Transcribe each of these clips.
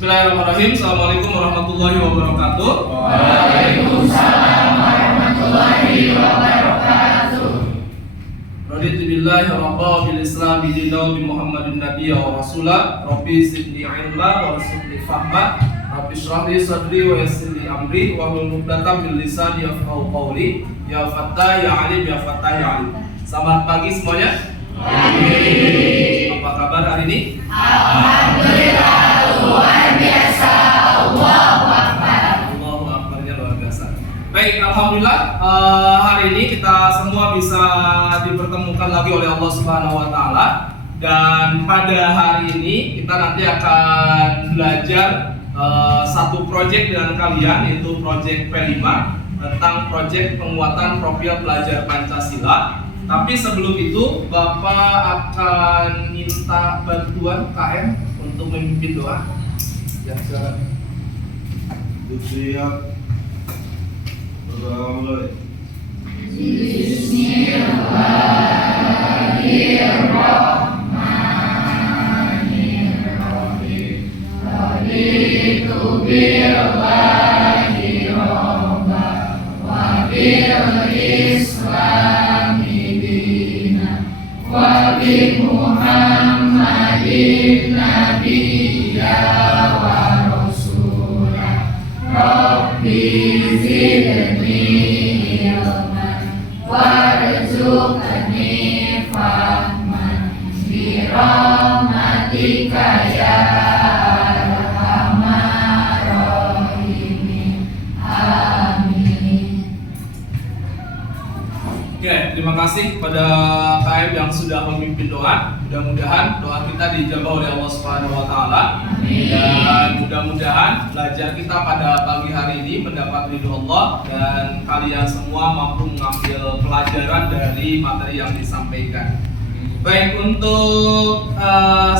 Bismillahirrahmanirrahim. Assalamualaikum warahmatullahi wabarakatuh. Waalaikumsalam warahmatullahi wabarakatuh. Raditu billahi rabba wa bil islam dinan bi Muhammadin nabiyya wa rasula. Rabbi zidni ilma warzuqni fahma. Rabbi shrah li sadri wa yassir li amri wa hlul 'uqdatam min lisani yafqahu qawli. Ya Fattah ya Alim ya Fattah ya Alim. Selamat pagi semuanya. Apa kabar hari ini? Alhamdulillah luar biasa. Allahu Akbar. Allahu Akbarnya luar biasa. Baik, alhamdulillah hari ini kita semua bisa dipertemukan lagi oleh Allah Subhanahu wa taala, dan pada hari ini kita nanti akan belajar satu proyek dengan kalian, yaitu proyek P5 tentang proyek penguatan profil pelajar Pancasila. Tapi sebelum itu Bapak akan minta bantuan KM untuk memimpin doa. Ya, silakan. Siap. Berdoa mulai. Bismillahirrahmanirrahim. Raditu billahi robba wa bil islami dina wa bi Muhammadin nabiyya wa rasulah. Rabbi zidni ilman warzuqni fahman bi rahmatika ya arhamar rahimin. Amin. Oke, terima kasih kepada KM yang sudah memimpin doa. Mudah-mudahan doa kita dijabah oleh Allah Subhanahu wa taala. Dan mudah-mudahan belajar kita pada pagi hari ini mendapat ridho Allah dan kalian semua mampu mengambil pelajaran dari materi yang disampaikan. Baik, untuk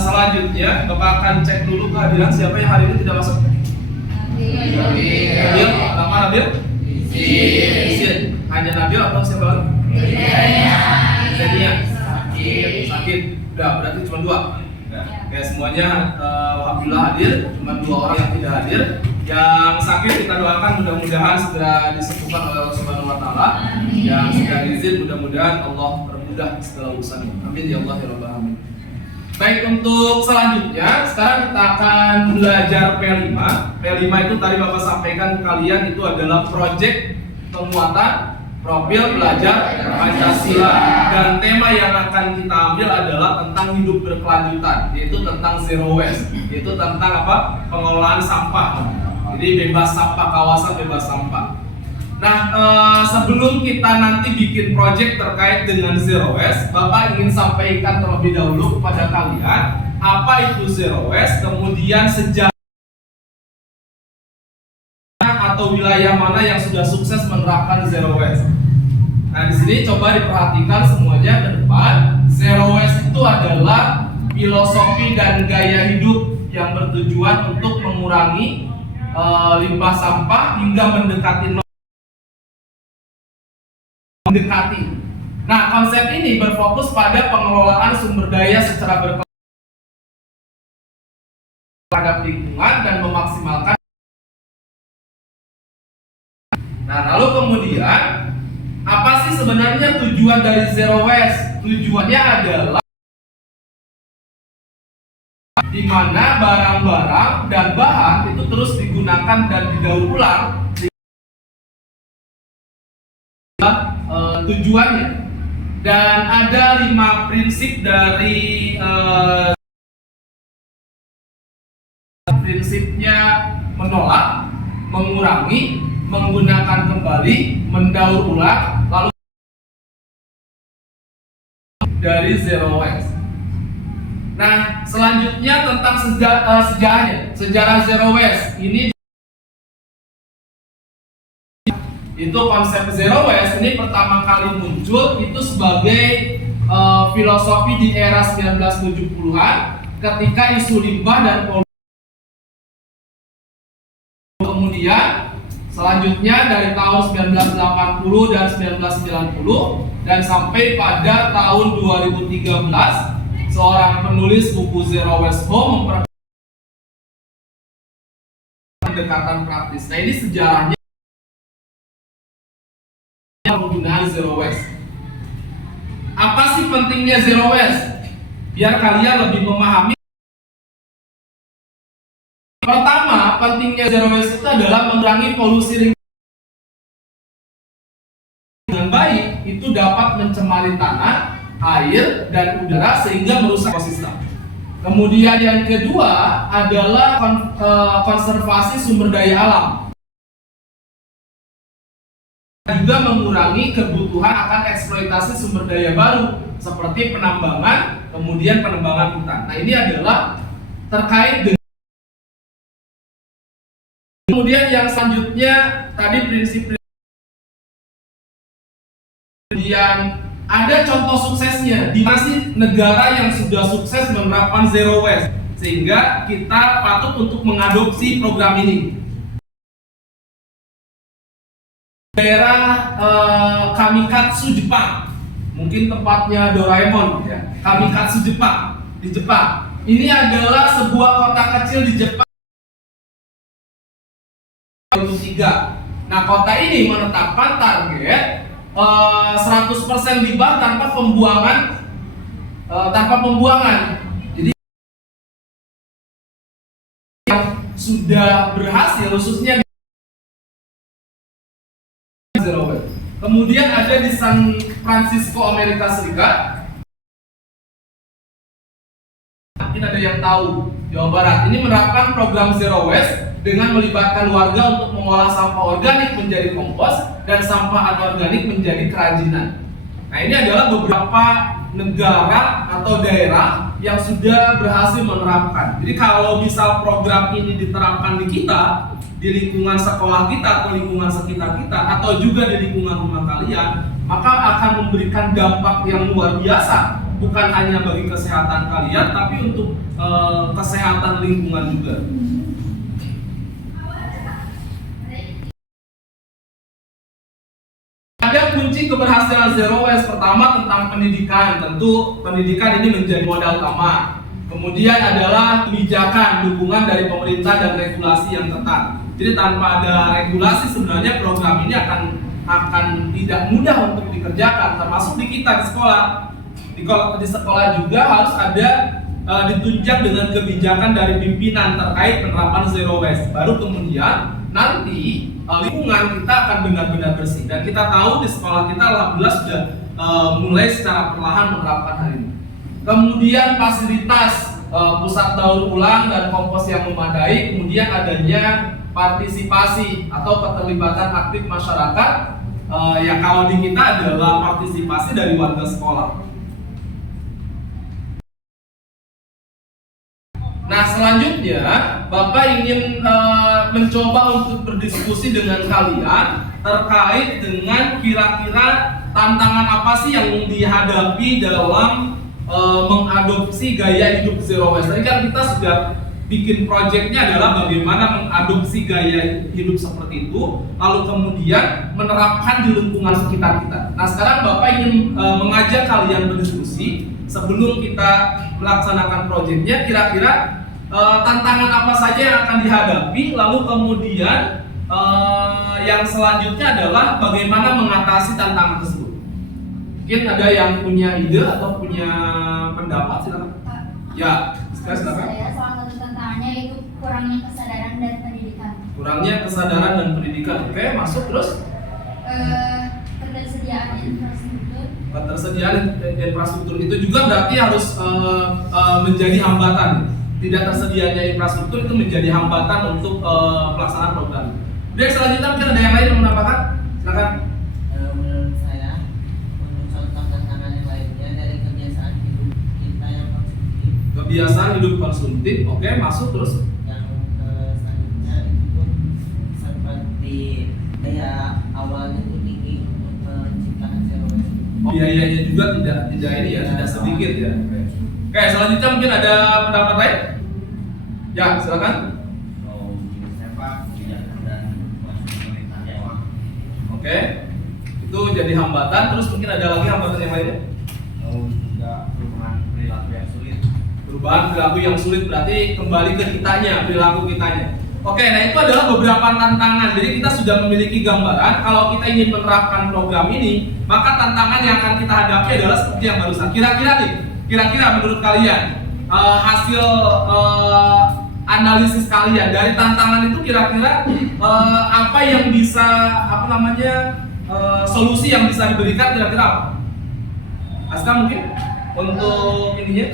selanjutnya Bapak akan cek dulu kehadiran siapa yang hari ini tidak masuk. Nabil, nama Nabil? Izin. Hanya Nabil atau siapa lagi? Zenia. Sakit. Udah, berarti cuma dua. Oke, semuanya alhamdulillah hadir. Cuma dua orang yang tidak hadir. Yang sakit kita doakan mudah-mudahan segera disembuhkan oleh Allah Subhanahu wa taala. Yang sudah izin mudah-mudahan Allah permudah segala urusannya. Amin ya Allah ya rabbal alamin. Baik, untuk selanjutnya sekarang kita akan belajar P5. P5 itu tadi Bapak sampaikan ke kalian itu adalah proyek penguatan profil pelajar Pancasila, dan tema yang akan kita ambil adalah tentang hidup berkelanjutan, yaitu tentang zero waste, yaitu tentang apa? Pengelolaan sampah. Jadi bebas sampah, kawasan bebas sampah. Nah, sebelum kita nanti bikin proyek terkait dengan zero waste, Bapak ingin sampaikan terlebih dahulu kepada kalian apa itu zero waste, kemudian sejarah atau wilayah mana yang sudah sukses menerapkan zero waste. Nah, di sini coba diperhatikan semuanya ke depan. Zero waste itu adalah filosofi dan gaya hidup yang bertujuan untuk mengurangi limbah sampah hingga mendekati. Nah, konsep ini berfokus pada pengelolaan sumber daya secara berkelanjutan terhadap lingkungan dan memaksimalkan. Nah, lalu kemudian apa sih sebenarnya tujuan dari zero waste? Tujuannya adalah di mana barang-barang dan bahan itu terus digunakan dan didaur ulang. Tujuannya, dan ada 5 prinsip dari prinsipnya: menolak, mengurangi, menggunakan kembali, mendaur ulang, lalu dari zero waste. Nah, selanjutnya tentang sejarahnya, sejarah zero waste ini. Itu konsep zero waste ini pertama kali muncul itu sebagai filosofi di era 1970-an ketika isu limbah dan polusi. Kemudian selanjutnya dari tahun 1980 dan 1990 dan sampai pada tahun 2013 seorang penulis buku Zero Waste Home pendekatan praktis. Nah, ini sejarahnya penggunaan zero waste. Apa sih pentingnya zero waste? Biar kalian lebih memahami. Pertama, pentingnya zero waste itu adalah mengurangi polusi lingkungan. Dengan baik, itu dapat mencemari tanah, air, dan udara sehingga merusak ekosistem. Kemudian yang kedua adalah konservasi sumber daya alam. Juga mengurangi kebutuhan akan eksploitasi sumber daya baru seperti penambangan, kemudian pengembangan hutan. Nah, ini adalah terkait dengan. Kemudian yang selanjutnya tadi prinsip. Kemudian ada contoh suksesnya di masih negara yang sudah sukses menerapkan zero waste, sehingga kita patut untuk mengadopsi program ini. Daerah Kamikatsu Jepang, mungkin tempatnya Doraemon ya. Kamikatsu Jepang di Jepang. Ini adalah sebuah kota kecil di Jepang. 3. Nah, kota ini menetapkan target 100% limbah tanpa pembuangan. Jadi yang sudah berhasil khususnya zero waste. Kemudian ada di San Francisco, Amerika Serikat. Mungkin ada yang tahu, Jawa Barat ini menerapkan program zero waste dengan melibatkan warga untuk mengolah sampah organik menjadi kompos dan sampah anorganik menjadi kerajinan. Nah, ini adalah beberapa negara atau daerah yang sudah berhasil menerapkan. Jadi kalau misal program ini diterapkan di kita, di lingkungan sekolah kita atau lingkungan sekitar kita, atau juga di lingkungan rumah kalian, maka akan memberikan dampak yang luar biasa, bukan hanya bagi kesehatan kalian, tapi untuk kesehatan lingkungan juga. Ada kunci keberhasilan zero waste. Pertama tentang pendidikan. Tentu pendidikan ini menjadi modal utama. Kemudian adalah kebijakan, dukungan dari pemerintah dan regulasi yang ketat. Jadi tanpa ada regulasi sebenarnya program ini akan tidak mudah untuk dikerjakan, termasuk di kita di sekolah. Di sekolah juga harus ada ditunjang dengan kebijakan dari pimpinan terkait penerapan zero waste. Baru kemudian nanti lingkungan kita akan benar-benar bersih. Dan kita tahu di sekolah kita alhamdulillah sudah mulai secara perlahan menerapkan hal ini. Kemudian fasilitas pusat daur ulang dan kompos yang memadai, kemudian adanya partisipasi atau keterlibatan aktif masyarakat, yang kalau di kita adalah partisipasi dari warga sekolah. Nah, selanjutnya Bapak ingin mencoba untuk berdiskusi dengan kalian terkait dengan kira-kira tantangan apa sih yang dihadapi dalam mengadopsi gaya hidup zero waste. Tadi kan kita sudah bikin proyeknya adalah bagaimana mengadopsi gaya hidup seperti itu, lalu kemudian menerapkan di lingkungan sekitar kita. Nah, sekarang Bapak ingin mengajak kalian berdiskusi sebelum kita melaksanakan proyeknya, kira-kira tantangan apa saja yang akan dihadapi, lalu kemudian yang selanjutnya adalah bagaimana mengatasi tantangan tersebut. Mungkin ada yang punya ide atau punya pendapat, silakan. Ya, silakan. Salah satu tantangannya itu kurangnya kesadaran dan pendidikan. Kurangnya kesadaran dan pendidikan. Oke, masuk terus. Ketersediaan infrastruktur. Ketersediaan infrastruktur itu juga berarti harus menjadi hambatan. Tidak tersedianya infrastruktur itu menjadi hambatan untuk pelaksanaan program. Oke, selanjutnya mungkin ada yang lain yang menambahkan? Silakan. Menurut saya, untuk contoh tantangan yang lainnya dari kebiasaan hidup kita yang konsumtif. Kebiasaan hidup konsumtif, oke, masuk terus. Yang selanjutnya itu pun seperti daya awalnya itu tinggi untuk menciptakan zero waste. Biayanya juga tidak ini ya, tidak sedikit ya. Oke, selanjutnya mungkin ada pendapat lain? Ya, silakan. Oke, itu jadi hambatan. Terus mungkin ada lagi hambatan yang lainnya? Juga perubahan perilaku yang sulit. Perubahan perilaku yang sulit berarti kembali ke kitanya, perilaku kitanya. Oke, nah itu adalah beberapa tantangan. Jadi kita sudah memiliki gambaran kalau kita ingin menerapkan program ini, maka tantangan yang akan kita hadapi adalah seperti yang barusan. Kira-kira menurut kalian hasil analisis kalian dari tantangan itu kira-kira apa yang bisa solusi yang bisa diberikan kira-kira apa? Aska mungkin untuk ininya?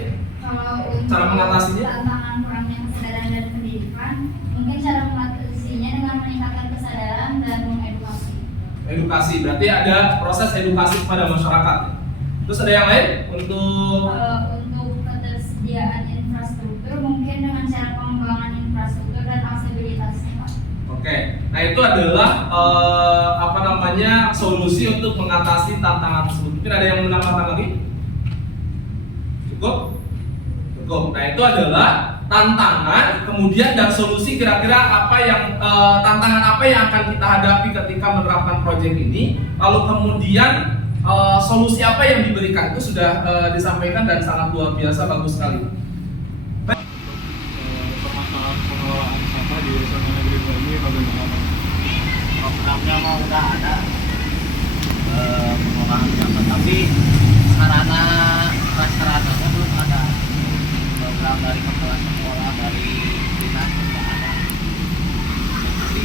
Kalau untuk Cara mengatasinya? tantangan kurangnya kesadaran dan pendidikan, mungkin cara mengatasinya dengan meningkatkan kesadaran dan mengedukasi. Edukasi, berarti ada proses edukasi kepada masyarakat. Terus ada yang lain untuk Untuk ketersediaan infrastruktur, mungkin dengan cara pengembangan infrastruktur dan aksesibilitasnya, Pak. Oke, nah itu adalah solusi untuk mengatasi tantangan tersebut. Mungkin ada yang menambahkan lagi? Cukup? Nah itu adalah tantangan, kemudian dan solusi kira-kira tantangan apa yang akan kita hadapi ketika menerapkan proyek ini. Lalu kemudian solusi apa yang diberikan itu sudah disampaikan dan sangat luar biasa, bagus sekali. Permasalahan pengelolaan sampah di zona negeri 2 ini bagaimana? Programnya mau udah ada pengelolaan sampah, tapi sarananya belum ada. Program dari kepala sekolah, dari dinas tidak ada. Jadi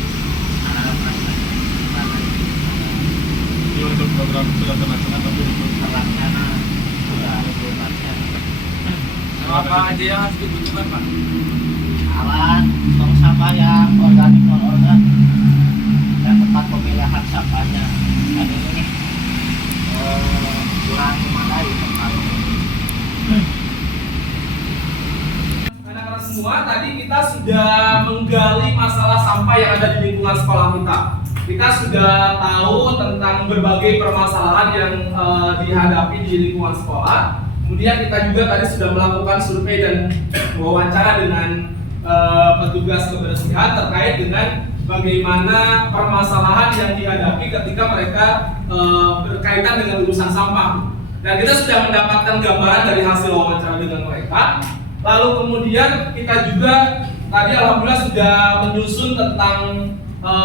Jadi untuk program sudah terlaksana tapi untuk terlaksana sudah belum terlaksana. Apa aja yang harus dibutuhkan, Pak? Alat tong sampah yang organik non-organik dan tempat pemilihan sampahnya. Dan ini kurang memadai tempat. Anak-anak semua, tadi kita sudah menggali masalah sampah yang ada di lingkungan sekolah kita. Kita sudah tahu tentang berbagai permasalahan yang dihadapi di lingkungan sekolah. Kemudian kita juga tadi sudah melakukan survei dan wawancara dengan petugas kebersihan terkait dengan bagaimana permasalahan yang dihadapi ketika mereka berkaitan dengan urusan sampah. Dan kita sudah mendapatkan gambaran dari hasil wawancara dengan mereka. Lalu kemudian kita juga tadi alhamdulillah sudah menyusun tentang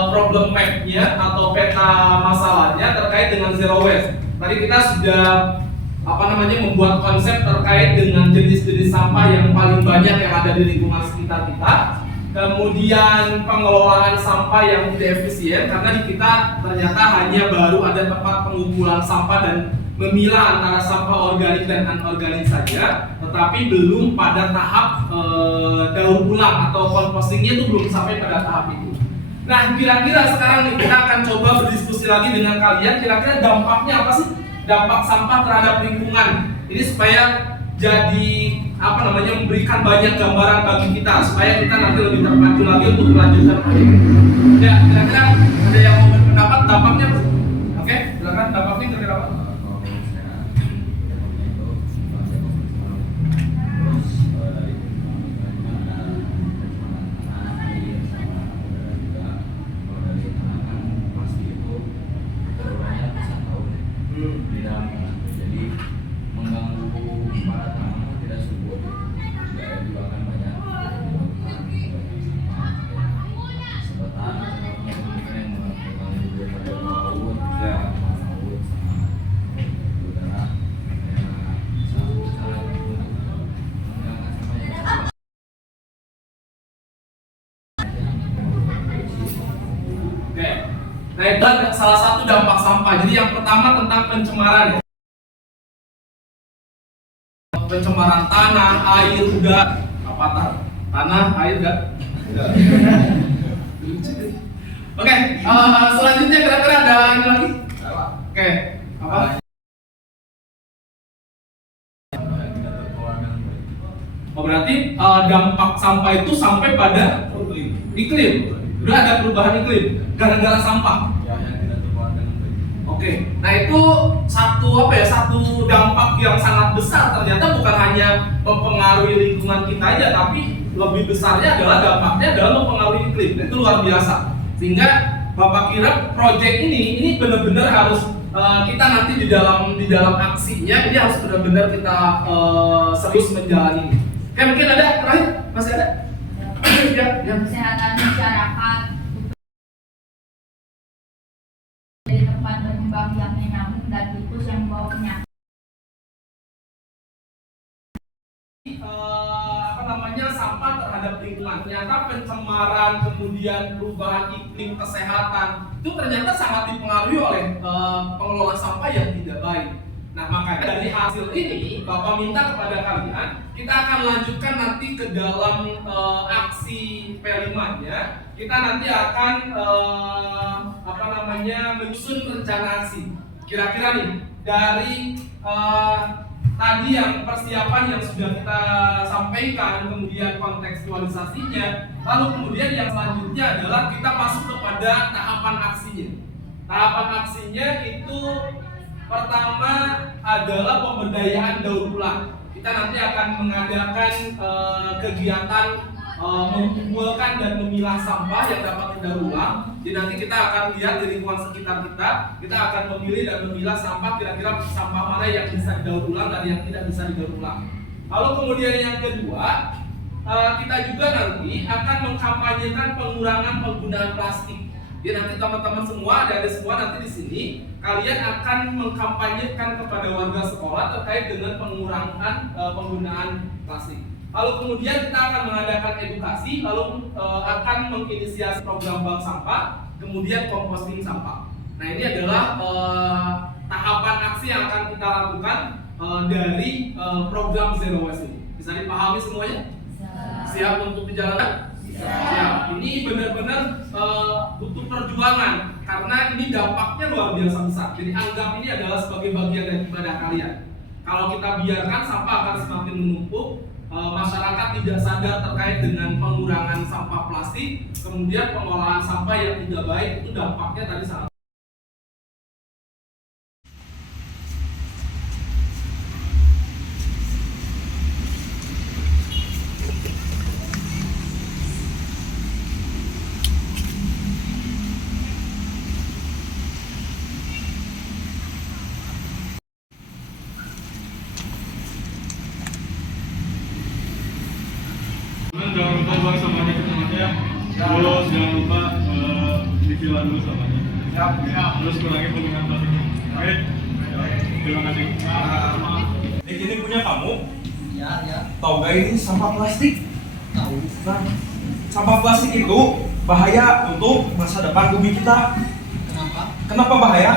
problem map-nya atau peta masalahnya terkait dengan zero waste. Tadi kita sudah membuat konsep terkait dengan jenis-jenis sampah yang paling banyak yang ada di lingkungan sekitar kita. Kemudian pengelolaan sampah yang tidak efisien karena di kita ternyata hanya baru ada tempat pengumpulan sampah dan memilah antara sampah organik dan anorganik saja, tetapi belum pada tahap daur ulang atau compostingnya itu belum sampai pada tahap itu. Nah, kira-kira sekarang nih kita akan coba berdiskusi lagi dengan kalian. Kira-kira dampaknya apa sih? Dampak sampah terhadap lingkungan. Ini supaya jadi memberikan banyak gambaran bagi kita supaya kita nanti lebih terpacu lagi untuk melanjutkan proyek. Ya, kira-kira ada yang mau berpendapat dampaknya apa sih? Oke, silakan dampaknya kira-kira apa? Jadi mengganggu para tamu tidak subur, dan juga akan banyak sebetan yang mengganggu pada laut, laut udara, satu cara menghilangkan sampah yang Oke. Nah, itu salah satu dampak sampah. Jadi yang pertama tentang pencemaran. Pencemaran tanah, air, udara, tanah, air, enggak? Oke, selanjutnya kira-kira ada ini lagi? Oke, apa? Oh, berarti dampak sampah itu sampai pada iklim. Udah ada perubahan iklim gara-gara sampah. Oke, nah itu satu dampak yang sangat besar. Ternyata bukan hanya mempengaruhi lingkungan kita aja, tapi lebih besarnya adalah dampaknya adalah mempengaruhi iklim. Nah, itu luar biasa. Sehingga Bapak kira proyek ini benar-benar harus kita nanti di dalam aksinya ini harus benar-benar kita serius menjalani. Oke, mungkin ada terakhir masih ada? Ya. kesehatan masyarakat, dari tempat berkembang biaknya nyamuk dan tikus yang membawa penyakit. Sampah terhadap lingkungan. Ternyata pencemaran, kemudian perubahan iklim, kesehatan itu ternyata sangat dipengaruhi oleh pengelola sampah yang tidak baik. Nah, makanya dari hasil ini Bapak minta kepada kalian, kita akan lanjutkan nanti ke dalam aksi P5-nya. Kita nanti akan menyusun rencana aksi. Kira-kira nih dari tadi yang persiapan yang sudah kita sampaikan, kemudian kontekstualisasinya, lalu kemudian yang selanjutnya adalah kita masuk kepada tahapan aksinya. Tahapan aksinya itu pertama adalah pemberdayaan daur ulang. Kita nanti akan mengadakan kegiatan mengumpulkan dan memilah sampah yang dapat didaur ulang. Jadi nanti kita akan lihat di lingkungan sekitar kita akan memilih dan memilah sampah, kira-kira sampah mana yang bisa didaur ulang dan yang tidak bisa didaur ulang. Lalu kemudian yang kedua, kita juga nanti akan mengkampanyekan pengurangan penggunaan plastik. Jadi nanti teman-teman semua, ada semua nanti di sini, kalian akan mengkampanyekan kepada warga sekolah terkait dengan pengurangan penggunaan plastik. Lalu kemudian kita akan mengadakan edukasi, lalu akan menginisiasi program bank sampah, kemudian composting sampah. Nah, ini adalah tahapan aksi yang akan kita lakukan dari program Zero Waste ini. Bisa dipahami semuanya? Siap untuk dijalankan? Siap. Ini benar-benar butuh perjuangan karena ini dampaknya luar biasa besar. Jadi anggap ini adalah sebagai bagian dari ibadah kalian. Kalau kita biarkan sampah akan semakin menumpuk, masyarakat tidak sadar terkait dengan pengurangan sampah plastik, kemudian pengolahan sampah yang tidak baik, itu dampaknya tadi sangat. Jangan lupa buang sampahnya ke tempatnya. Terus jangan lupa dipilah dulu sampahnya. Terus kurangi penggunaan plastik. Oke? Terima kasih. Ini punya kamu? Ya. Tahu gak ini sampah plastik? Tahu. Nah, sampah plastik itu bahaya untuk masa depan bumi kita. Kenapa? Kenapa bahaya?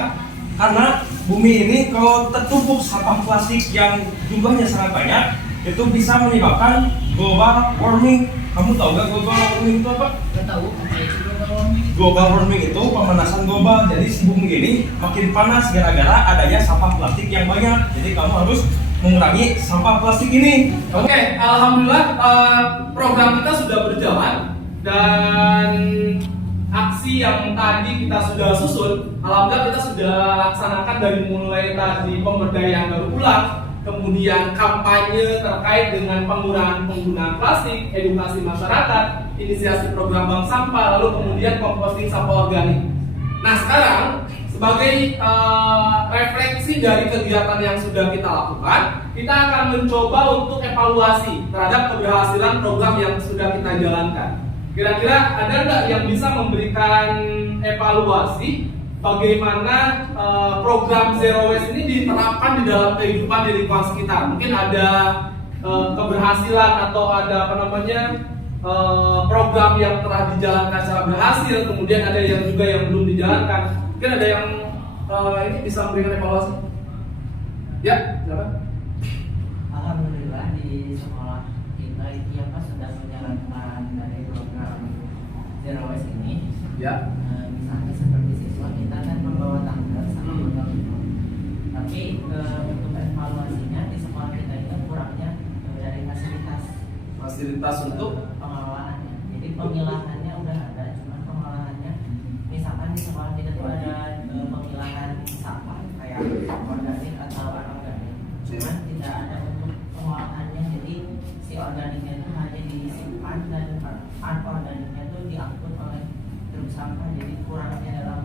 Karena bumi ini kalau tertumpuk sampah plastik yang jumlahnya sangat banyak, itu bisa menyebabkan global warming. Kamu tahu gak global warming itu apa? Gak tahu. Apa itu global warming? Global warming itu pemanasan global. Jadi si bumi ini makin panas gara-gara adanya sampah plastik yang banyak. Jadi kamu harus mengurangi sampah plastik ini. Oke, alhamdulillah program kita sudah berjalan dan aksi yang tadi kita sudah susun, alhamdulillah kita sudah laksanakan dari mulai tadi pemberdayaan daur ulang, kemudian kampanye terkait dengan pengurangan penggunaan plastik, edukasi masyarakat, inisiasi program bank sampah, lalu kemudian composting sampah organik. Nah, sekarang sebagai refleksi dari kegiatan yang sudah kita lakukan, kita akan mencoba untuk evaluasi terhadap keberhasilan program yang sudah kita jalankan. Kira-kira ada nggak yang bisa memberikan evaluasi bagaimana program Zero Waste ini diterapkan di dalam kehidupan di lingkungan sekitar? Mungkin ada keberhasilan atau ada program yang telah dijalankan secara berhasil, kemudian ada yang juga yang belum dijalankan. Mungkin ada yang ini bisa memberikan evaluasi? Ya, silakan. Alhamdulillah di sekolah kita itu sedang menjalankan dari program Zero Waste ini. Ya. Misalnya seperti siswa kita kan membawa tangga sama botol minum. Tapi untuk evaluasinya di sekolah kita itu kurangnya dari Fasilitas untuk pengelolaannya. Jadi pemilahannya udah ada, cuman pengolahannya misalkan di sekolah kita tuh ada pemilahan sampah kayak organik atau anorganik. Cuman tidak ada untuk pengolahannya. Jadi si organiknya itu hanya disimpan dan anorganiknya itu diangkut oleh truk sampah. Jadi kurangnya dalam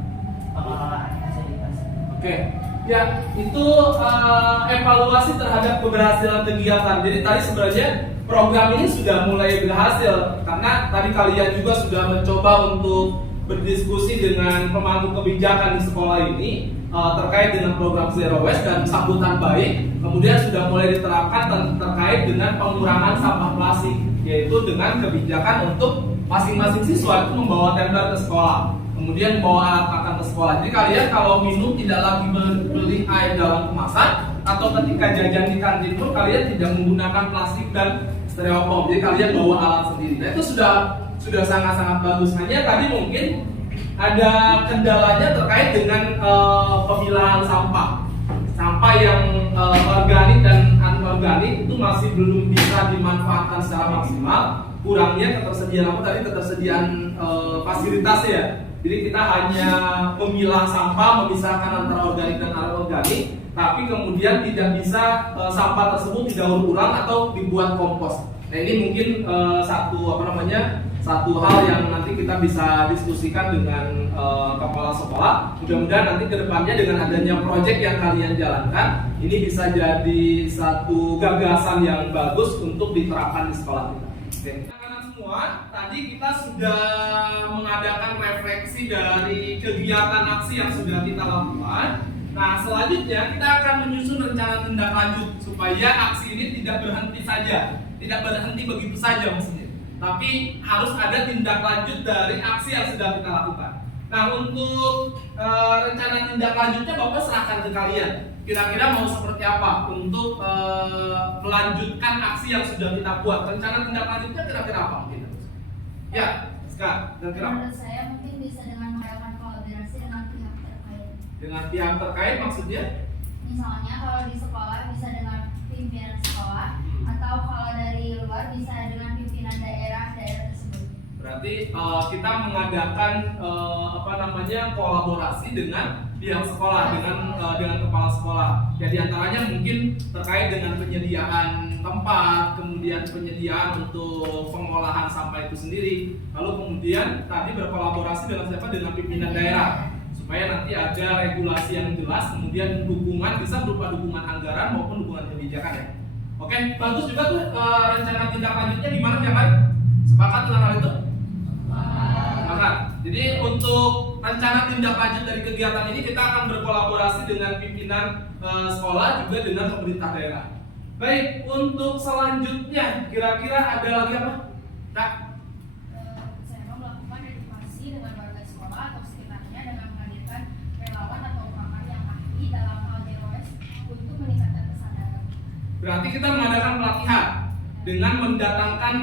pengelolaan fasilitas. Oke. Ya, itu evaluasi terhadap keberhasilan kegiatan. Jadi tadi sebenarnya program ini sudah mulai berhasil karena tadi kalian juga sudah mencoba untuk berdiskusi dengan pemangku kebijakan di sekolah ini terkait dengan program Zero Waste dan sambutan baik. Kemudian sudah mulai diterapkan terkait dengan pengurangan sampah plastik, yaitu dengan kebijakan untuk masing-masing siswa itu membawa tumbler ke sekolah, kemudian bawa alat makan ke sekolah. Jadi kalian kalau minum tidak lagi beli air dalam kemasan, atau ketika jajan di kantin pun kalian tidak menggunakan plastik dan styrofoam. Jadi kalian bawa alat sendiri. Nah itu sudah sangat-sangat bagus. Hanya tadi mungkin ada kendalanya terkait dengan pemilahan sampah. Sampah yang organik dan anorganik itu masih belum bisa dimanfaatkan secara maksimal. Kurangnya ketersediaan fasilitas ya. Jadi kita hanya memilah sampah, memisahkan antara organik dan anorganik, tapi kemudian tidak bisa sampah tersebut didaur ulang atau dibuat kompos. Nah ini mungkin satu hal yang nanti kita bisa diskusikan dengan kepala sekolah. Mudah-mudahan nanti kedepannya dengan adanya proyek yang kalian jalankan, ini bisa jadi satu gagasan yang bagus untuk diterapkan di sekolah kita. Oke. Semua, tadi kita sudah mengadakan refleksi dari kegiatan aksi yang sudah kita lakukan. Nah, selanjutnya kita akan menyusun rencana tindak lanjut supaya aksi ini tidak berhenti begitu saja maksudnya. Tapi harus ada tindak lanjut dari aksi yang sudah kita lakukan. Nah, untuk rencana tindak lanjutnya Bapak serahkan ke kalian. Kira-kira mau seperti apa untuk melanjutkan aksi yang sudah kita buat? Rencana tindak lanjutnya kira-kira apa mungkin? Ya, Ska, kira-kira apa? Menurut saya mungkin bisa dengan mengadakan kolaborasi dengan pihak terkait. Dengan pihak terkait maksudnya? Misalnya kalau di sekolah bisa dengan pimpinan sekolah, atau kalau dari luar bisa dengan pimpinan daerah tersebut. Berarti kita mengadakan kolaborasi dengan pihak sekolah, dengan kepala sekolah. Jadi antaranya mungkin terkait dengan penyediaan tempat, kemudian penyediaan untuk pengolahan sampah itu sendiri. Lalu kemudian tadi berkolaborasi dengan siapa? Dengan pimpinan daerah, supaya nanti ada regulasi yang jelas, kemudian dukungan bisa berupa dukungan anggaran maupun dukungan kebijakan ya. Oke, bagus juga tuh rencana tindak lanjutnya gimana ya kan? Sepakat dengan hal itu? Sepakat. Jadi untuk rencana tindak lanjut dari kegiatan ini kita akan berkolaborasi dengan pimpinan sekolah juga dengan pemerintah daerah. Baik, untuk selanjutnya kira-kira ada lagi apa? Kak? Saya mau melakukan edukasi dengan warga sekolah atau sekitarnya dengan menghadirkan relawan atau pakar yang ahli dalam hal zero waste untuk meningkatkan kesadaran. Berarti kita mengadakan pelatihan dengan mendatangkan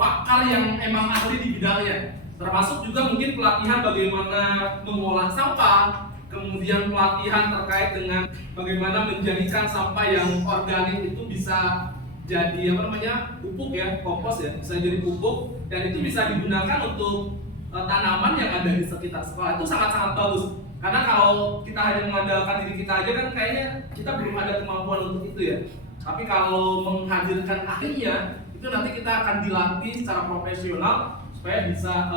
pakar yang emang ahli di bidangnya. Termasuk juga mungkin pelatihan bagaimana mengolah sampah, kemudian pelatihan terkait dengan bagaimana menjadikan sampah yang organik itu bisa jadi pupuk ya, kompos ya, bisa jadi pupuk dan itu bisa digunakan untuk tanaman yang ada di sekitar sekolah. Itu sangat-sangat bagus. Karena kalau kita hanya mengandalkan diri kita aja kan kayaknya kita belum ada kemampuan untuk itu ya. Tapi kalau menghadirkan ahlinya, itu nanti kita akan dilatih secara profesional supaya bisa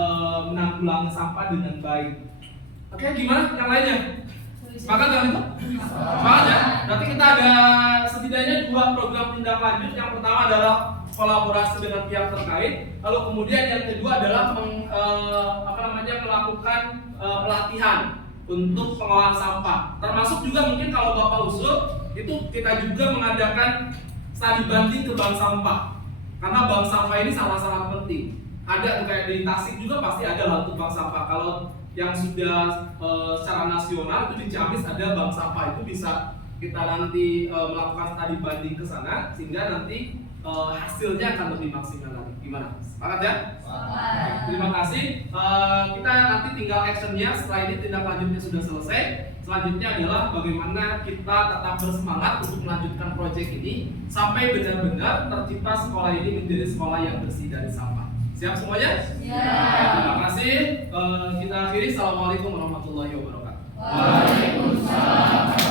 menanggulangi sampah dengan baik. Oke, gimana yang lainnya? Sepakat dengan itu? Sepakat ya? Berarti kita ada setidaknya 2 program tindak lanjut. Yang pertama adalah kolaborasi dengan pihak terkait. Lalu kemudian yang kedua adalah melakukan pelatihan untuk pengolahan sampah. Termasuk juga mungkin kalau Bapak usul itu kita juga mengadakan studi banding ke bank sampah. Karena bank sampah ini sangat-sangat penting. Ada kayak di Tasik juga pasti ada lah untuk bank sampah. Kalau yang sudah secara nasional itu di Ciamis ada bank sampah, itu bisa kita nanti melakukan studi banding ke sana sehingga nanti hasilnya akan lebih maksimal lagi. Gimana? Sepakat ya? Sepakat. Terima kasih. Kita nanti tinggal actionnya setelah ini tindak lanjutnya sudah selesai. Selanjutnya adalah bagaimana kita tetap bersemangat untuk melanjutkan proyek ini sampai benar-benar tercipta sekolah ini menjadi sekolah yang bersih dari sampah. Siap semuanya? Terima kasih. Kita akhiri. Assalamualaikum warahmatullahi wabarakatuh. Waalaikumsalam.